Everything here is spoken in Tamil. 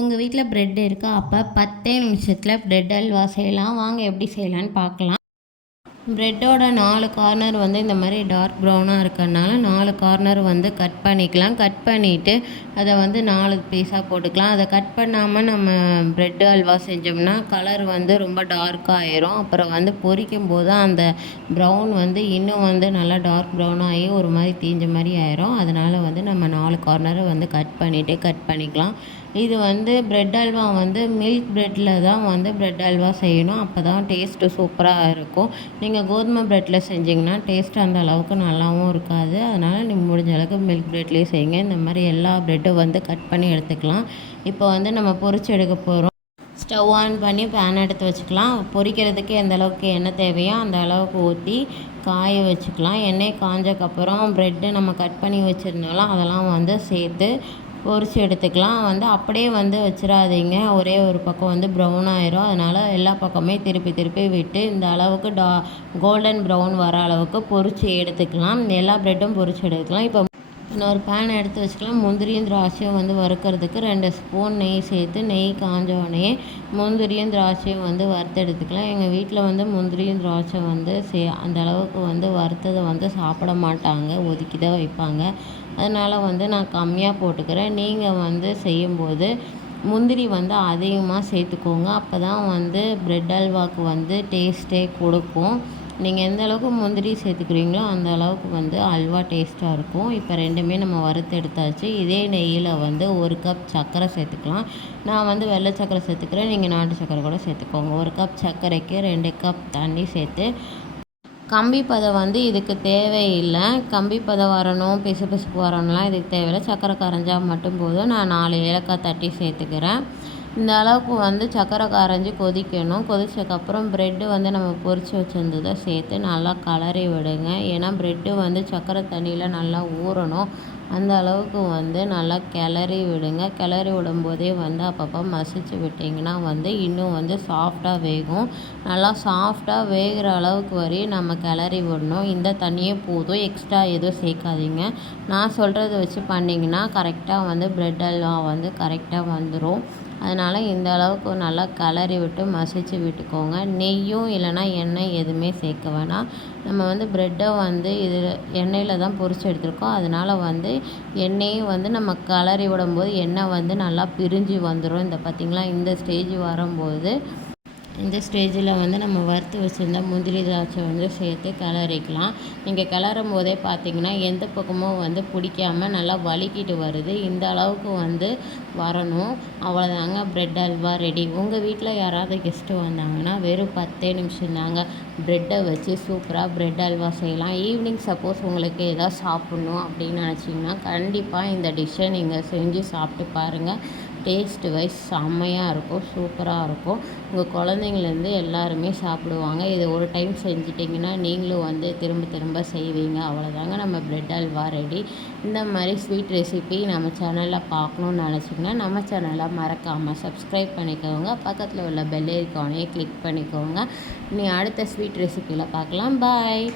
உங்கள் வீட்டில் ப்ரெட் இருக்கா? அப்போ பத்தே நிமிஷத்தில் ப்ரெட் அல்வா செய்யலாம். வாங்க எப்படி செய்யலான்னு பார்க்கலாம். ப்ரெட்டோட நாலு கார்னர் வந்து இந்த மாதிரி டார்க் ப்ரௌனாக இருக்கிறனால நாலு கார்னர் வந்து கட் பண்ணிக்கலாம். கட் பண்ணிவிட்டு அதை வந்து நாலு பீஸாக போட்டுக்கலாம். அதை கட் பண்ணாமல் நம்ம ப்ரெட்டு அல்வா செஞ்சோம்னா கலர் வந்து ரொம்ப டார்க்காக ஆயிரும். அப்புறம் வந்து பொரிக்கும் போது அந்த ப்ரௌன் வந்து இன்னும் வந்து நல்லா டார்க் ப்ரௌனாகி ஒரு மாதிரி தீஞ்ச மாதிரி ஆயிரும். அதனால் வந்து நம்ம நாலு கார்னரை வந்து கட் பண்ணிவிட்டு கட் பண்ணிக்கலாம். இது வந்து ப்ரெட் அல்வா வந்து மில்க் ப்ரெட்டில் தான் வந்து ப்ரெட் அல்வா செய்யணும். அப்போ தான் டேஸ்ட்டு சூப்பராக இருக்கும். நீங்கள் நீங்கள் கோதுமை ப்ரெட்டில் செஞ்சிங்கன்னா டேஸ்ட் அந்த அளவுக்கு நல்லாவும் இருக்காது. அதனால் நீங்கள் முடிஞ்ச அளவுக்கு மில்க் ப்ரெட்லேயே செய்யுங்க. இந்த மாதிரி எல்லா ப்ரெட்டும் வந்து கட் பண்ணி எடுத்துக்கலாம். இப்போ வந்து நம்ம பொறிச்சு எடுக்க போகிறோம் ஸ்டவ் ஆன் பண்ணி பேன் எடுத்து வச்சுக்கலாம். பொரிக்கிறதுக்கு எந்த அளவுக்கு எண்ணெய் தேவையோ அந்த அளவுக்கு ஊற்றி காய வச்சுக்கலாம். எண்ணெய் காஞ்சக்கப்புறம் ப்ரெட்டு நம்ம கட் பண்ணி வச்சுருந்தாலும் அதெல்லாம் வந்து சேர்த்து பொரித்து எடுத்துக்கலாம். வந்து அப்படியே வந்து வச்சிடாதீங்க ஒரே ஒரு பக்கம் வந்து ப்ரௌன் ஆயிரும். அதனால் எல்லா பக்கமே திருப்பி திருப்பி விட்டு இந்த அளவுக்கு டா கோல்டன் ப்ரௌன் வர அளவுக்கு பொரித்து எடுத்துக்கலாம். எல்லா ப்ரெட்டும் பொரித்து எடுத்துக்கலாம். இப்போ இன்னொரு பேன் எடுத்து வச்சுக்கலாம். முந்திரியும் திராட்சையும் வந்து வறுக்கிறதுக்கு ரெண்டு ஸ்பூன் நெய் சேர்த்து நெய் காஞ்ச முந்திரியும் திராட்சையும் வந்து வறுத்து எடுத்துக்கலாம். எங்கள் வீட்டில் வந்து முந்திரியும் திராட்சை வந்து சே அந்த அளவுக்கு வந்து வறுத்ததை வந்து சாப்பிட மாட்டாங்க. ஒதுக்கி தான் வைப்பாங்க. அதனால் வந்து நான் கம்மியாக போட்டுக்கிறேன். நீங்கள் வந்து செய்யும்போது முந்திரி வந்து அதிகமாக சேர்த்துக்கோங்க. அப்போ தான் வந்து ப்ரெட் அல்வாவுக்கு வந்து டேஸ்ட்டே கொடுக்கும். நீங்கள் எந்த அளவுக்கு முந்திரி சேர்த்துக்கிறீங்களோ அந்த அளவுக்கு வந்து அல்வா டேஸ்ட்டாக இருக்கும். இப்போ ரெண்டுமே நம்ம வறுத்து எடுத்தாச்சு. இதே நெய்யில் வந்து ஒரு கப் சர்க்கரை சேர்த்துக்கலாம். நான் வந்து வெள்ளை சர்க்கரை சேர்த்துக்கிறேன். நீங்கள் நாட்டு சர்க்கரை கூட சேர்த்துக்கோங்க. ஒரு கப் சர்க்கரைக்கு ரெண்டு கப் தண்ணி சேர்த்து கம்பி பதம் வந்து இதுக்கு தேவையில்லை. கம்பி பதம் வரணும் பிசு பிசுப்பு வரணும்லாம் இதுக்கு தேவையில்லை. சக்கரை கரைஞ்சால் மட்டும் போதும். நான் நாலு ஏலக்காய் தட்டி சேர்த்துக்கிறேன். இந்த அளவுக்கு வந்து சக்கரை கரைஞ்சி கொதிக்கணும். கொதிச்சதுக்கப்புறம் ப்ரெட்டு வந்து நம்ம பொரித்து வச்சுருந்ததை சேர்த்து நல்லா கலரி விடுங்க. ஏன்னா ப்ரெட்டு வந்து சக்கரை தண்ணியில் நல்லா ஊறணும். அந்த அளவுக்கு வந்து நல்லா கிளறி விடுங்க. கிளறி விடும்போதே வந்து அப்பப்போ மசிச்சு விட்டிங்கன்னா வந்து இன்னும் வந்து சாஃப்டாக வேகும். நல்லா சாஃப்டாக வேகிற அளவுக்கு வரையும் நம்ம கிளறி விடணும். இந்த தண்ணியே போதும். எக்ஸ்ட்ரா எதுவும் சேர்க்காதீங்க. நான் சொல்கிறத வச்சு பண்ணிங்கன்னா கரெக்டாக வந்து ப்ரெட் அல்வா வந்து கரெக்டாக வந்துடும் அதனால் இந்த அளவுக்கு நல்லா கிளறி விட்டு மசிச்சு விட்டுக்கோங்க. நெய்யும் இல்லைனா எண்ணெய் எதுவுமே சேர்க்க வேணாம். நம்ம வந்து ப்ரெட்டை வந்து இதில் எண்ணெயில் தான் பொரித்து எடுத்திருக்கோம். அதனால் வந்து எண்ணெயும் வந்து நம்ம கிளறி விடும்போது எண்ணெய் வந்து நல்லா பிரிஞ்சு வந்துடும் இந்த பார்த்திங்களா? இந்த ஸ்டேஜ் வரும்போது இந்த ஸ்டேஜில் வந்து நம்ம வறுத்து வச்சுருந்த முந்திரி திராட்சை வந்து சேர்த்து கிளறிக்கலாம். நீங்கள் கிளறும் போதே பார்த்தீங்கன்னா எந்த பக்கமும் வந்து பிடிக்காம நல்லா வலிக்கிட்டு வருது. இந்த அளவுக்கு வந்து வரணும். அவ்வளோதாங்க ப்ரெட் அல்வா ரெடி உங்கள் வீட்டில் யாராவது கெஸ்ட்டு வந்தாங்கன்னா வெறும் பத்தே நிமிஷம் தாங்க ப்ரெட்டை வச்சு சூப்பராக ப்ரெட் அல்வா செய்யலாம். ஈவினிங் சப்போஸ் உங்களுக்கு எதாவது சாப்பிட்ணும் அப்படின்னு நினச்சிங்கன்னா கண்டிப்பாக இந்த டிஷ்ஷை நீங்கள் செஞ்சு சாப்பிட்டு பாருங்கள் டேஸ்ட் வைஸ் செம்மையாக இருக்கும் சூப்பராக இருக்கும். உங்கள் குழந்தைங்கலேருந்து எல்லாருமே சாப்பிடுவாங்க. இதை ஒரு டைம் செஞ்சிட்டிங்கன்னா நீங்களும் வந்து திரும்ப திரும்ப செய்வீங்க. அவ்வளோதாங்க நம்ம ப்ரெட் அல்வா ரெடி இந்த மாதிரி ஸ்வீட் ரெசிபி நம்ம சேனலில் பார்க்கணுன்னு நினச்சிங்கன்னா நம்ம சேனலை மறக்காமல் சப்ஸ்கிரைப் பண்ணிக்கோங்க. பக்கத்தில் உள்ள பெல் ஐக்கானையும் கிளிக் பண்ணிக்கோங்க. நீ அடுத்த ஸ்வீட் ரெசிப்பியில் பார்க்கலாம் பாய்